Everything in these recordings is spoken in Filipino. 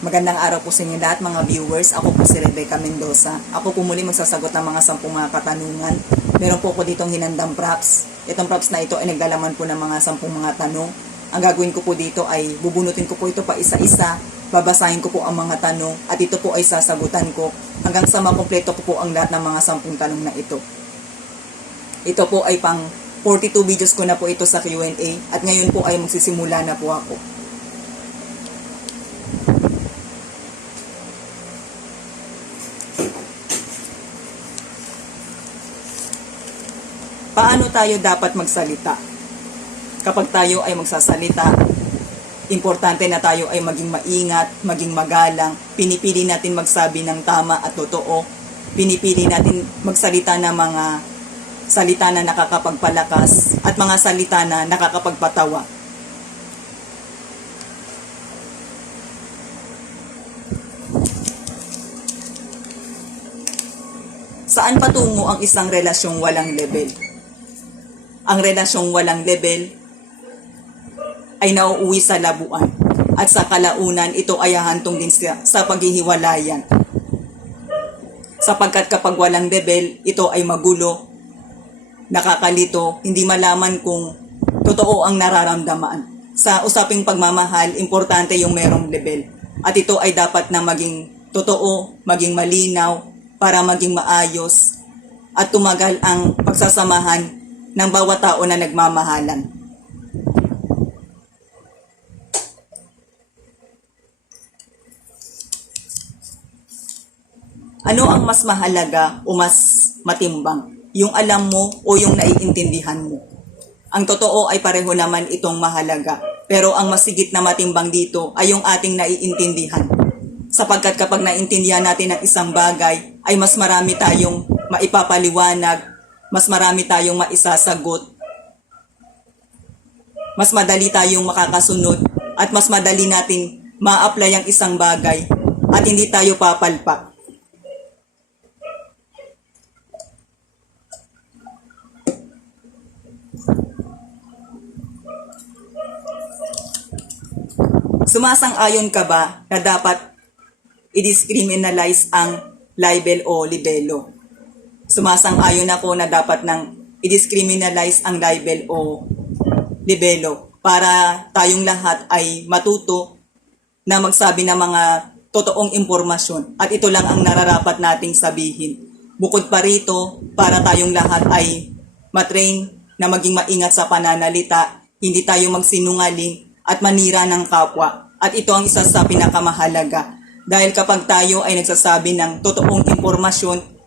Magandang araw po sa inyo lahat mga viewers. Ako po si Rebecca Mendoza. Ako po muli magsasagot ng mga 10 mga katanungan. Meron po ko ditong hinandang props. Itong props na ito ay naglalaman po ng mga 10 mga tanong. Ang gagawin ko po dito ay bubunutin ko po ito pa isa-isa. Babasahin ko po ang mga tanong at ito po ay sasagutan ko hanggang sa makumpleto ko po ang lahat ng mga 10 tanong na ito. Ito po ay pang 42 videos ko na po ito sa Q&A at ngayon po ay magsisimula na po ako. Paano tayo dapat magsalita? Kapag tayo ay magsasalita, importante na tayo ay maging maingat, maging magalang. Pinipili natin magsabi ng tama at totoo. Pinipili natin magsalita ng mga salita na nakakapagpalakas at mga salita na nakakapagpatawa. Saan patungo ang isang relasyong walang level? Ang relasyong walang level ay nauuwi sa labuan at sa kalaunan ito ay hahantong din sa paghihiwalayan. Sapagkat kapag walang level, ito ay magulo, nakakalito, hindi malaman kung totoo ang nararamdaman. Sa usaping pagmamahal, importante yung merong level. At ito ay dapat na maging totoo, maging malinaw, para maging maayos at tumagal ang pagsasamahan ng bawat tao na nagmamahalan. Ano ang mas mahalaga o mas matimbang? Yung alam mo o yung naiintindihan mo? Ang totoo ay pareho naman itong mahalaga, pero ang masigit na matimbang dito ay yung ating naiintindihan. Sapagkat kapag naintindihan natin ang isang bagay, ay mas marami tayong maipapaliwanag, mas marami tayong maisasagot, mas madali tayong makakasunod, at mas madali nating ma-apply ang isang bagay at hindi tayo papalpak. Sumasang-ayon ka ba na dapat i-discriminalize ang libel o libelo? Sumasang-ayon ako na dapat nang i-discriminalize ang libel o libelo para tayong lahat ay matuto na magsabi ng mga totoong impormasyon at ito lang ang nararapat nating sabihin. Bukod pa rito, para tayong lahat ay matrain na maging maingat sa pananalita, hindi tayo magsinungaling at manira ng kapwa. At ito ang isa sa pinakamahalaga. Dahil kapag tayo ay nagsasabi ng totoong impormasyon,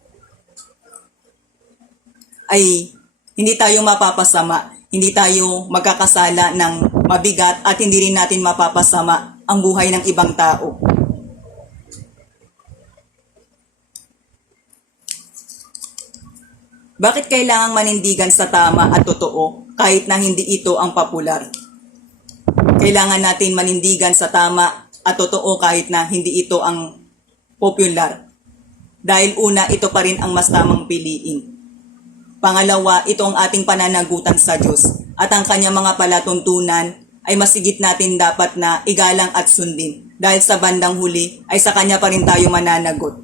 ay hindi tayo mapapasama, hindi tayo magkakasala ng mabigat at hindi rin natin mapapasama ang buhay ng ibang tao. Bakit kailangang manindigan sa tama at totoo kahit na hindi ito ang popular? Kailangan natin manindigan sa tama at totoo kahit na hindi ito ang popular. Dahil una, ito pa rin ang mas tamang piliin. Pangalawa, ito ang ating pananagutan sa Diyos at ang kanyang mga palatuntunan ay masigit natin dapat na igalang at sundin dahil sa bandang huli ay sa kanya pa rin tayo mananagot.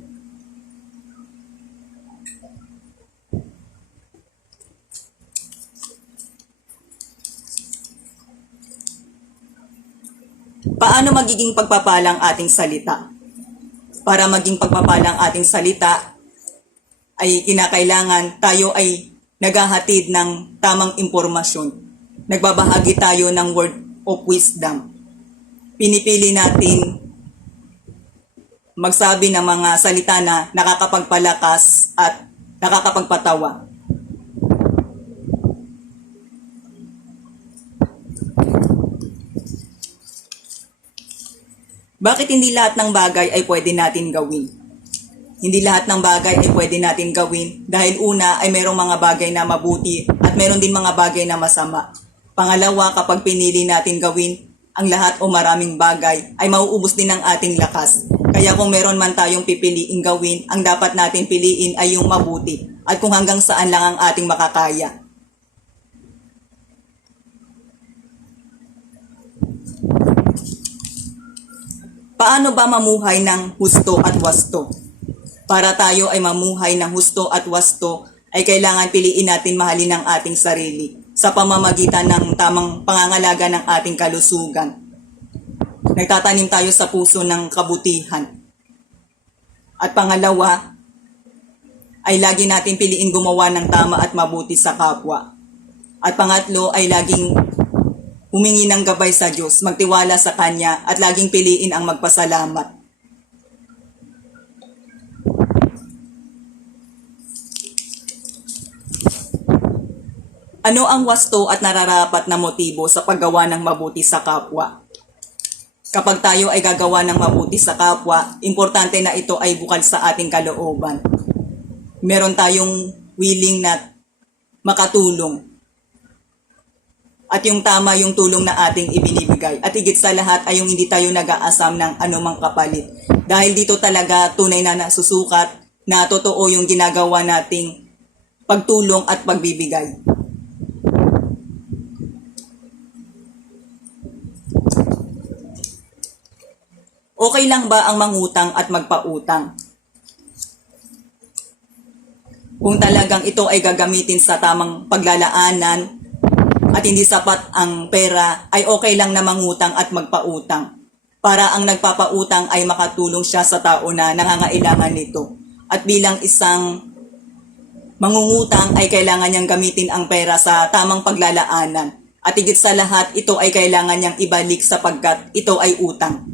Paano magiging pagpapalang ating salita? Para maging pagpapalang ating salita, ay kinakailangan tayo ay naghahatid ng tamang impormasyon. Nagbabahagi tayo ng word of wisdom. Pinipili natin magsabi ng mga salita na nakakapagpalakas at nakakapagpatawa. Bakit hindi lahat ng bagay ay pwede natin gawin? Hindi lahat ng bagay ay pwede natin gawin dahil una ay merong mga bagay na mabuti at meron din mga bagay na masama. Pangalawa, kapag pinili natin gawin ang lahat o maraming bagay ay mauubos din ang ating lakas. Kaya kung meron man tayong pipiliin gawin, ang dapat natin piliin ay yung mabuti at kung hanggang saan lang ang ating makakaya. Paano ba mamuhay ng husto at wasto? Para tayo ay mamuhay ng husto at wasto, ay kailangan piliin natin mahalin ang ating sarili sa pamamagitan ng tamang pangangalaga ng ating kalusugan. Nagtatanim tayo sa puso ng kabutihan. At pangalawa, ay lagi natin piliin gumawa ng tama at mabuti sa kapwa. At pangatlo ay laging humingi ng gabay sa Diyos, magtiwala sa Kanya at laging piliin ang magpasalamat. Ano ang wasto at nararapat na motibo sa paggawa ng mabuti sa kapwa? Kapag tayo ay gagawa ng mabuti sa kapwa, importante na ito ay bukal sa ating kalooban. Meron tayong willing na makatulong. At yung tama yung tulong na ating ibinibigay. At higit sa lahat ay yung hindi tayo nag-aasam ng anumang kapalit. Dahil dito talaga tunay na nasusukat na totoo yung ginagawa nating pagtulong at pagbibigay. Okay lang ba ang mangutang at magpautang? Kung talagang ito ay gagamitin sa tamang paglalaanan at hindi sapat ang pera, ay okay lang na mangutang at magpautang. Para ang nagpapautang ay makatulong siya sa tao na nangangailangan nito. At bilang isang mangungutang ay kailangan niyang gamitin ang pera sa tamang paglalaanan. At higit sa lahat, ito ay kailangan niyang ibalik sapagkat ito ay utang.